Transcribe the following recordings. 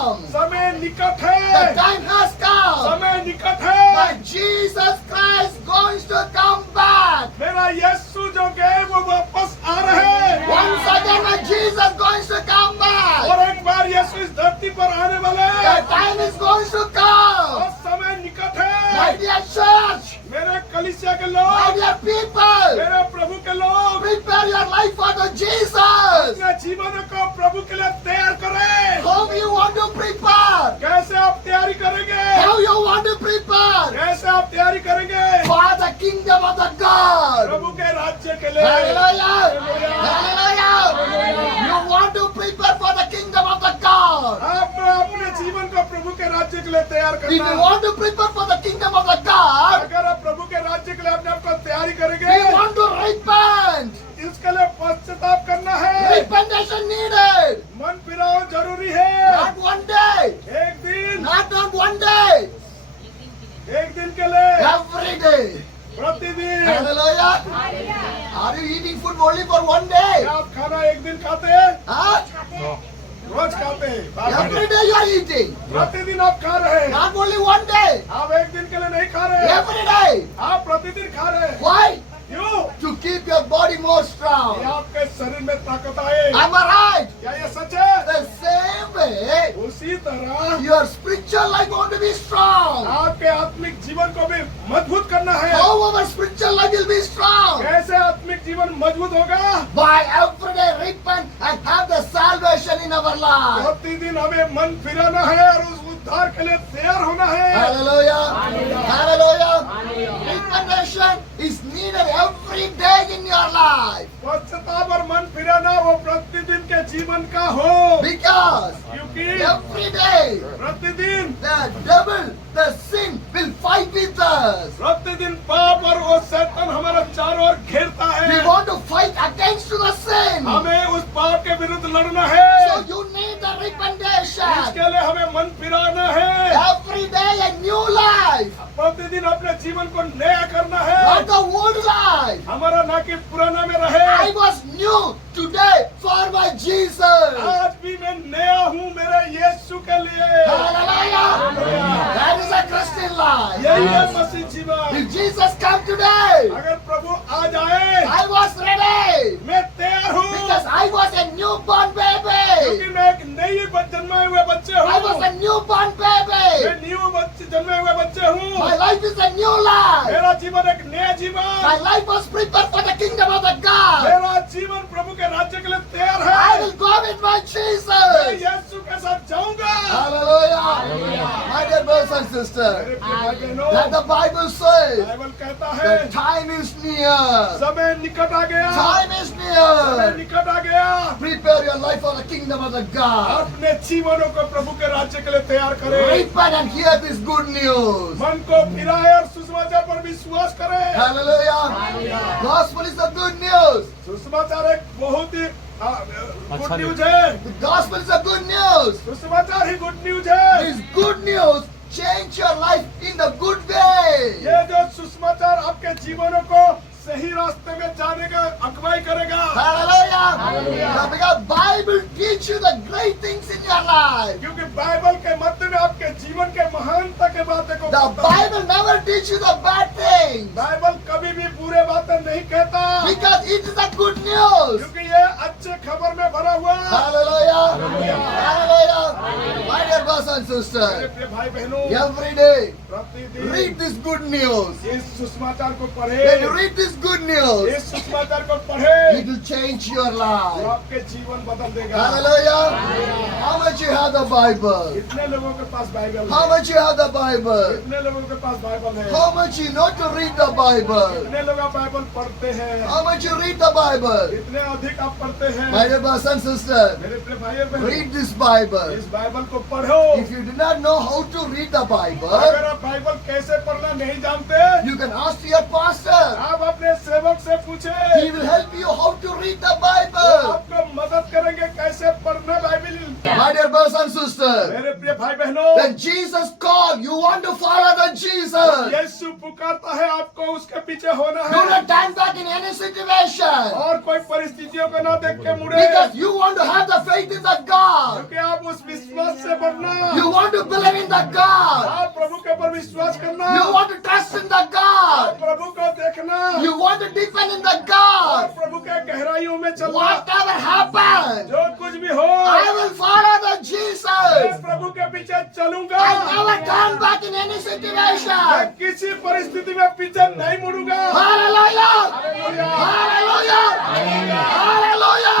come. समय निकट The है, time has come. समय निकट है। That Jesus Christ going to come back. मेरा यीशु जो गए वो वापस आ रहे हैं। Once again, when Jesus going to come back. और एक बार यीशु इस धरती पर आने वाले The हैं। time is going to come. और समय निकट My है। dear church, मेरे कलीसिया के my लोग, dear people, मेरे प्रभु के लोग, prepare your life for the Jesus. अपने जीवन को प्रभु के लिए तैयार करें। How you want to prepare? कैसे आप तैयारी करेंगे? How you want to prepare कैसे आप तैयारी करेंगे? for the kingdom of the God? प्रभु के राज्य के लिए। Hallelujah! Hallelujah! You want to prepare for the kingdom of the God? आपको अपने जीवन को प्रभु के राज्य के लिए तैयार If you करना है। want to prepare for the kingdom of the God, अगर आप प्रभु के राज्य के लिए अपने आप को तैयारी we करेंगे, want to repent. इसके लिए पश्चाताप करना है। Repentation needed. मन फिराओ जरूरी है। Not one day, एक दिन, not one day, एक दिन के लिए, every day. प्रतिदिन। Hallelujah! Are you eating food only for one day? क्या आप खाना एक दिन खाते हैं? Huh? रोज खाते हैं। बार बार। Every day you are eating. प्रतिदिन आप खा रहे हैं। Not only one day, आप एक दिन के लिए नहीं खा रहे हैं। every day. आप प्रतिदिन खा रहे हैं। Why? क्यों? To keep your body more ये strong. आपके शरीर में ताकत आए। Am I right? क्या ये सच है? The same way, उसी तरह your spiritual life want to be strong. आपके आत्मिक जीवन को भी मजबूत करना है। How our spiritual life will be strong? कैसे आत्मिक जीवन मजबूत होगा? By every day repent and have the salvation in our life. प्रतिदिन हमें मन फिराना है और उस उद्धार के लिए तैयार होना है। Hallelujah. Hallelujah. Repentation is needed every day in your life. पश्चाताप और मन फिराना वो प्रतिदिन के जीवन का हो। Because क्योंकि every day प्रतिदिन the devil, the sin will fight with us. प्रतिदिन पाप और वो शैतान हमारा चारों ओर घेरता We है। want to fight against the sin. हमें उस पाप के विरुद्ध लड़ना है। So you need the repentation. इसके लिए हमें मन फिराना है। Every day a new life. प्रतिदिन अपने जीवन को नया करना है। Not the old life. हमारा ना कि पुराना में रहे। I was new today for my Jesus. आज भी मैं नया हूँ मेरे यीशु के लिए। Hallelujah. That is a Christian life. यही है मसीह जीवन। If Jesus come today, अगर प्रभु आ जाए, I was ready. मैं तैयार हूँ। Because I was a newborn baby. क्योंकि मैं एक नई जन्मे हुए बच्चे I was हूँ। a newborn baby. मैं न्यू बच्चे जन्मे हुए बच्चे हूँ। My life is a new life. मेरा जीवन एक नया My जीवन। life was prepared for the kingdom of the God. मेरा जीवन प्रभु के राज्य के लिए तैयार I है। will go with my मैं Jesus. यीशु के साथ जाऊंगा। Hallelujah. My dear brothers and मेरे sisters, भाई बहनों, that the Bible says, Bible कहता है the time is near. समय निकट आ गया। Time is समय near. निकट आ गया। Prepare your life for the kingdom of the God. अपने जीवनों को प्रभु के राज्य के लिए तैयार करें। Repent and hear this good news. मन को फिराए और सुसमाचार पर विश्वास करें। Hallelujah. Gospel is the good news. सुसमाचार एक बहुत ही गुड न्यूज है। The gospel is a good news. सुसमाचार ही गुड न्यूज है। This good news change your life in the good way. ये जो सुसमाचार आपके जीवनों को सही रास्ते में जाने का अगुवाई करेगा। Hallelujah. Because Bible teach you the great things in your life. क्योंकि बाइबल के मध्य में आपके जीवन के महानता के बातें को The Bible never teach you the bad things. Bible कभी भी बुरे बातें नहीं कहता। Because it is a good news. क्योंकि ये अच्छे खबर में भरा हुआ। Hallelujah. Hallelujah. My dear brothers and मेरे sisters, प्रिय भाई बहनों, every day प्रतिदिन read this good news. इस सुसमाचार को पढ़े। When you read this good news, इस सुसमाचार को पढ़े, it will change your जो life. आपके जीवन बदल देगा। Hallelujah. How much you have the Bible? कितने लोगों के पास बाइबल How है? much you have the Bible? कितने लोगों के पास बाइबल है? How much you know to read the Bible? कितने लोग आप बाइबल पढ़ते हैं? How much you read the Bible? कितने अधिक आप पढ़ते हैं? My dear brothers and sisters, मेरे प्रिय भाई और बहन, read this Bible. इस बाइबल को पढ़ो। If you do not know how to read the Bible, अगर आप बाइबल कैसे पढ़ना नहीं जानते, you can ask your pastor. आप अपने सेवक से पूछे। He will help you how to read the वो Bible. आपको मदद करेंगे कैसे पढ़ना Bible. My dear brothers brothers and sisters, मेरे प्रिय भाई बहनों, when Jesus called, you want to follow the Jesus. यीशु पुकारता है, आपको उसके पीछे होना Do है not turn back in any situation. और कोई परिस्थितियों को ना देख के मुड़े, Because you want to have the faith in the God. क्योंकि आप उस विश्वास से बढ़ना, You want to believe in the God. आप प्रभु के ऊपर विश्वास करना, You want to trust in the आप God. प्रभु को देखना, You want to depend in the और God. प्रभु के गहराइयों में चलना। Whatever happens, जो कुछ भी हो, I will follow the मैं Jesus. प्रभु के पीछे चलूंगा, I never turn back in any मैं situation. किसी परिस्थिति में पीछे नहीं मुड़ूंगा। Hallelujah. Hallelujah, Hallelujah. Hallelujah.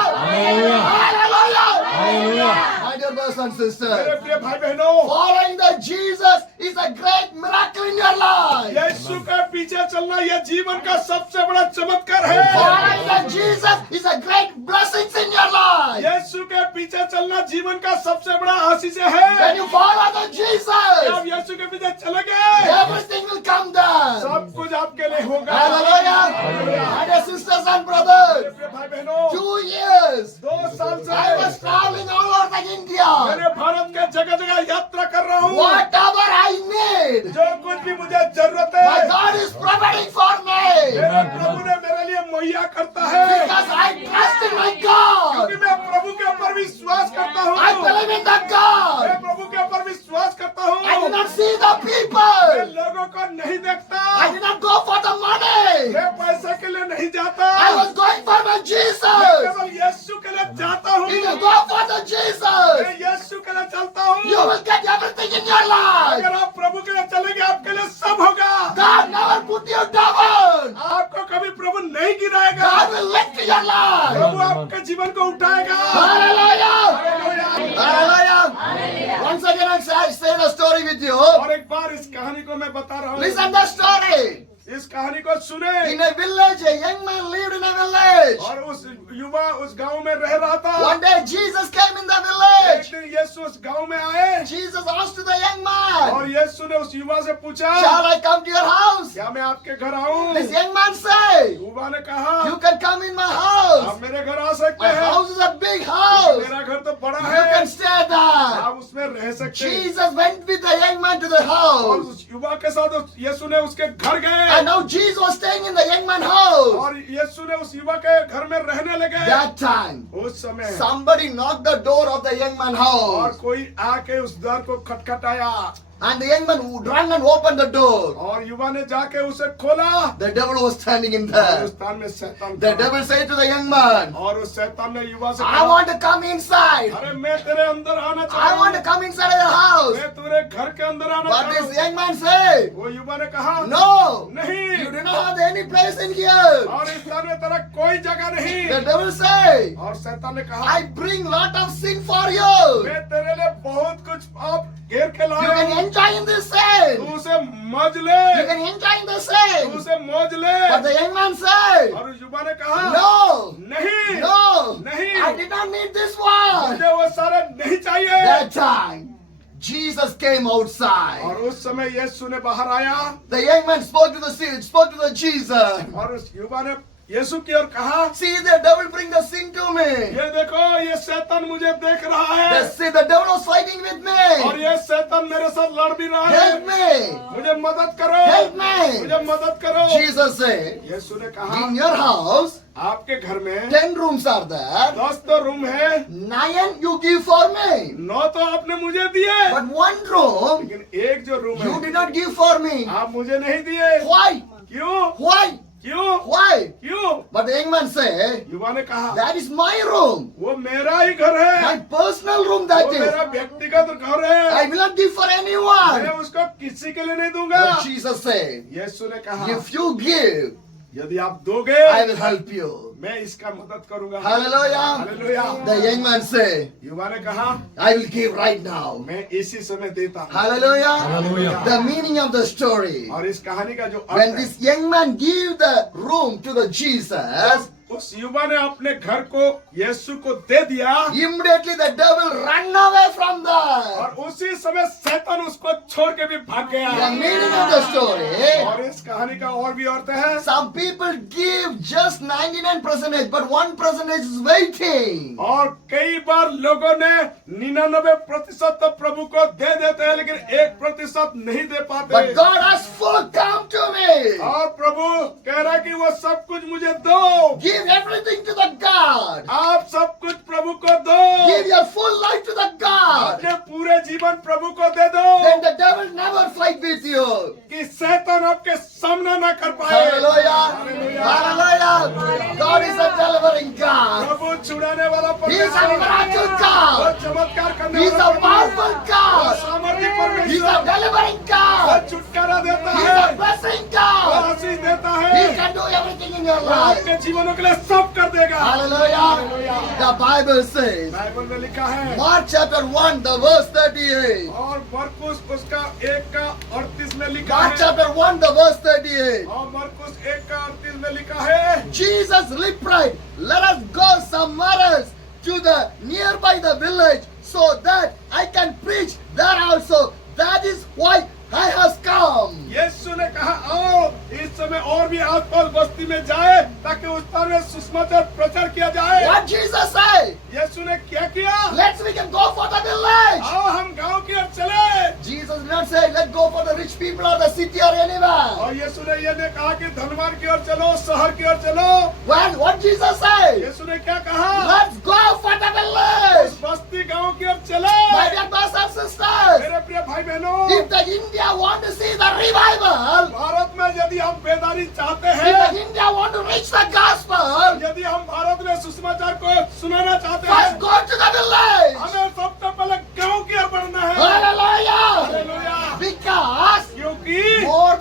Hallelujah. My dear brothers and मेरे sisters, प्रिय भाई बहनों, following the Jesus is a great miracle in your life. यीशु के पीछे चलना यह जीवन का सबसे बड़ा चमत्कार है। Following the Jesus is a great blessing in your life. यीशु के पीछे चलना जीवन का सबसे बड़ा आशीष है। When you follow the जब Jesus, यीशु के पीछे चलेंगे, everything will come down. सब कुछ आपके लिए होगा। Hallelujah. My dear sisters and brothers, मेरे प्रिय भाई बहनों, 2 years 2 साल से I was traveling all over the India. मैंने भारत के जगह जगह यात्रा कर रहा हूँ। Whatever I need, जो कुछ भी मुझे जरूरत है, my God is providing for me. मेरे प्रभु ने मेरे लिए मुहैया करता है, Because I trust in my God. क्योंकि मैं प्रभु के ऊपर विश्वास करता हूँ। I believe in the मैं God. प्रभु के ऊपर विश्वास करता हूँ। I do not see the मैं people. लोगों को नहीं देखता, I did not go for the money. मैं पैसे के लिए नहीं जाता, I was going for my मैं Jesus. केवल यीशु के लिए जाता हूँ। If you go for the Jesus, मैं यीशु के लिए चलता हूँ। you will get everything in your life. अगर आप प्रभु के लिए चलेंगे, आपके लिए सब होगा। God never put you down. आपको कभी प्रभु नहीं गिराएगा, God will lift your life. प्रभु आपके जीवन को उठाएगा। Hallelujah. Hallelujah. Hallelujah. Once again, I'll say the story with you. और एक बार इस कहानी को मैं बता रहा हूँ। Listen the story. इस कहानी को सुने। In a village, a young man lived in a village. और उस युवा उस गांव में रह रहा था। One day, Jesus came in the एक village. दिन यीशु उस गांव में आए Jesus asked to the young और man, यीशु ने उस युवा से पूछा, shall I come to your house? क्या मैं आपके घर आऊं? This young man said, युवा ने कहा, you can come in my house. आप मेरे घर आ सकते My हैं। house is a big house. मेरा घर तो बड़ा You है, can stay there. आप उसमें रह सकते हैं। Jesus went with the young man to the और house. उस युवा के साथ यीशु ने उसके घर गए And now Jesus was staying in the young man's house. और यीशु ने उस युवा के घर में रहने लगे। That time, उस समय somebody knocked the door of the young man's और house. कोई आके उस द्वार को खटखटाया And the young man ran and opened the door. और युवा ने जाके उसे खोला। The devil was standing in और there. उस स्थान में शैतान The था। devil said to the young man, और उस शैतान ने युवा से I कहा, want to come inside. अरे मैं तेरे अंदर आना I चाहता want to हूँ, come inside your house. मैं तेरे घर के अंदर आना But चाहता this हूँ। young man said, वो युवा ने कहा, no, नहीं, you do not have any place in here. और इस स्थान में तेरा कोई जगह नहीं। The devil said, और शैतान ने कहा, I bring lot of sin for you. मैं तेरे लिए बहुत कुछ पाप घेर के You लाया can हूँ। enjoy in this तू sin. उसे मौज ले, You can enjoy in the तू sin. उसे मौज ले। But the young man said, और उस युवा ने कहा, no, नहीं, no, नहीं, I did not need this one. मुझे वो सारे नहीं चाहिए। That time, Jesus came outside. और उस समय यीशु ने बाहर आया The young man spoke to the Jesus. और उस युवा ने यीशु की ओर कहा, See, the devil bring the sin to me. ये देखो, ये शैतान मुझे देख रहा है The devil was fighting with और me. ये शैतान मेरे साथ लड़ भी रहा है। Help me. मुझे मदद करो, Help me. मुझे मदद करो। Jesus said, यीशु ने कहा, in your house, आपके घर में 10 rooms are there. 10 तो रूम है, 9 you give for me. 9 तो आपने मुझे दिए, But 1 room लेकिन एक जो रूम you है did not give for me. आप मुझे नहीं दिए। Why? क्यों? Why? क्यों? Why? क्यों? But the young man said, युवा ने कहा, that is my room. वो मेरा ही घर है, My personal room वो that is. मेरा व्यक्तिगत घर है, I will not give for मैं anyone. उसको किसी के लिए नहीं दूंगा। But Jesus said, यीशु ने कहा, if you give, यदि आप दोगे, I will help you. मैं इसका मदद करूंगा। Hallelujah. Hallelujah. The young man said, युवा ने कहा, I will give right now. मैं इसी समय देता हूँ। Hallelujah. Hallelujah. The meaning of the story. और इस कहानी का जो When अर्थ है, this young man gave the room to the Jesus, उस युवा ने अपने घर को यीशु को दे दिया immediately the devil ran away from there. और उसी समय शैतान उसको छोड़ के भी भाग The गया। meaning of the story, और इस कहानी का और भी अर्थ है, some people give just 99%, but 1% is waiting. और कई बार लोगों ने 99% तो प्रभु को दे देते हैं, लेकिन 1% नहीं दे पाते। But God has full, come to me. और प्रभु कह रहा है कि वो सब कुछ मुझे दो, Give everything to the God. आप सब कुछ प्रभु को दो, Give your full life to the God. अपने पूरे जीवन प्रभु को दे दो, Then the devil never fight with you. कि शैतान आपके सामना ना कर पाए। Hallelujah. Hallelujah. God is a delivering God. प्रभु छुड़ाने वाला He is a miracle और God. चमत्कार करने He is वाला a powerful और God. सामर्थ्य He is a परमेश्वर delivering और God. छुटकारा देता He is है a blessing और God. आशीष देता He है, can do everything in your वो life. आपके जीवनों के लिए सब कर देगा। Hallelujah. The Bible says, Bible में लिखा है Mark chapter 1, the verse 38. और मरकुस उसका 1:38 में लिखा Mark है chapter 1, the verse 38. और मरकुस 1:38 में लिखा है, Jesus replied, let us go somewhere else to the nearby the village so that I can preach there also. That is why I has come. यीशु ने कहा आओ इस समय और भी आसपास बस्ती में जाए ताकि उस स्थान में सुसमाचार प्रचार किया जाए। What Jesus said? यीशु ने क्या किया? We can go for the village. आओ हम गांव की ओर चले। Jesus did not say, let's go for the rich people or the city or anywhere. और यीशु ने ये नहीं कहा कि धनवान की ओर चलो, शहर की ओर चलो। What Jesus said? यीशु ने क्या कहा? Let's go for the village. उस बस्ती गांव की ओर चले। My dear brothers and sisters, मेरे प्रिय भाई बहनों, if the India want to see the revival, Bharat में यदि हम बेदारी चाहते if हैं, the India want to reach the gospel, यदि हम भारत में सुसमाचार को सुनाना चाहते first हैं, go to the village. हमें सबसे पहले गांव की ओर बढ़ना है। Hallelujah. हालेलुया। Because क्योंकि more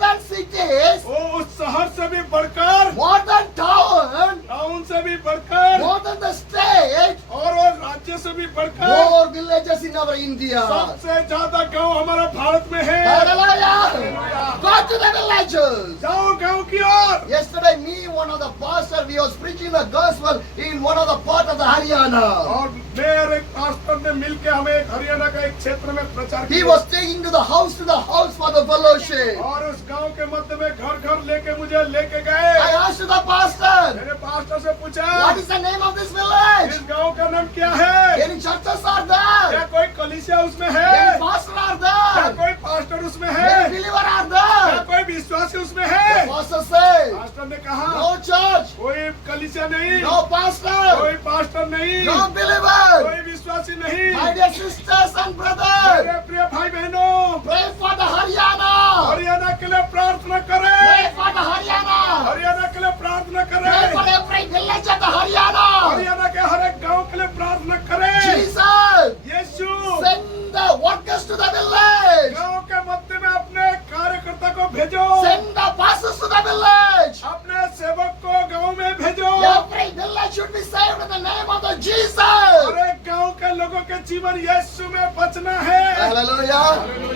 than cities, वो उस शहर से भी बढ़कर, more than town, टाउन से भी बढ़कर more than the state, और वो राज्य से भी बढ़कर more villages in our India. सबसे ज्यादा गांव हमारे भारत में है। Hallelujah. Go to the villages. जाओ गांव की ओर। Yesterday, one of the pastor, we was preaching the gospel in one of the part of the Haryana. और मेरे एक पास्टर ने मिलके हमें एक हरियाणा का एक क्षेत्र में प्रचार He किया was taking to the house for the fellowship. और उस गांव के मध्य में घर घर लेके मुझे लेके गए। I asked the pastor, मैंने पास्टर से पूछा what is the name of this village? इस गांव का नाम क्या है? Any churches are क्या there? कोई कलीसिया उसमें है? Any pastor are क्या there? कोई पास्टर उसमें Any है? believer are क्या there? कोई विश्वासी उसमें The है? pastor said, पास्टर ने कहा no church, कोई कलीसिया नहीं, no pastor, कोई पास्टर नहीं, no believer. कोई विश्वासी नहीं। My dear sisters and brothers, मेरे प्रिय भाई बहनों, pray for the Haryana. Haryana के लिए प्रार्थना करें। Pray for the Haryana. Haryana के लिए प्रार्थना Pray for करें। every village of the Haryana. Haryana के हर एक गांव के लिए प्रार्थना करें। Jesus, यीशु send the workers to the village. गांव के मध्य में अपने कार्यकर्ता को भेजो, Send the pastors to the village. अपने सेवक को गांव में भेजो। Every village should be saved in the name of the Jesus. हर एक गांव के लोगों के जीवन यीशु में बचना है। Hallelujah.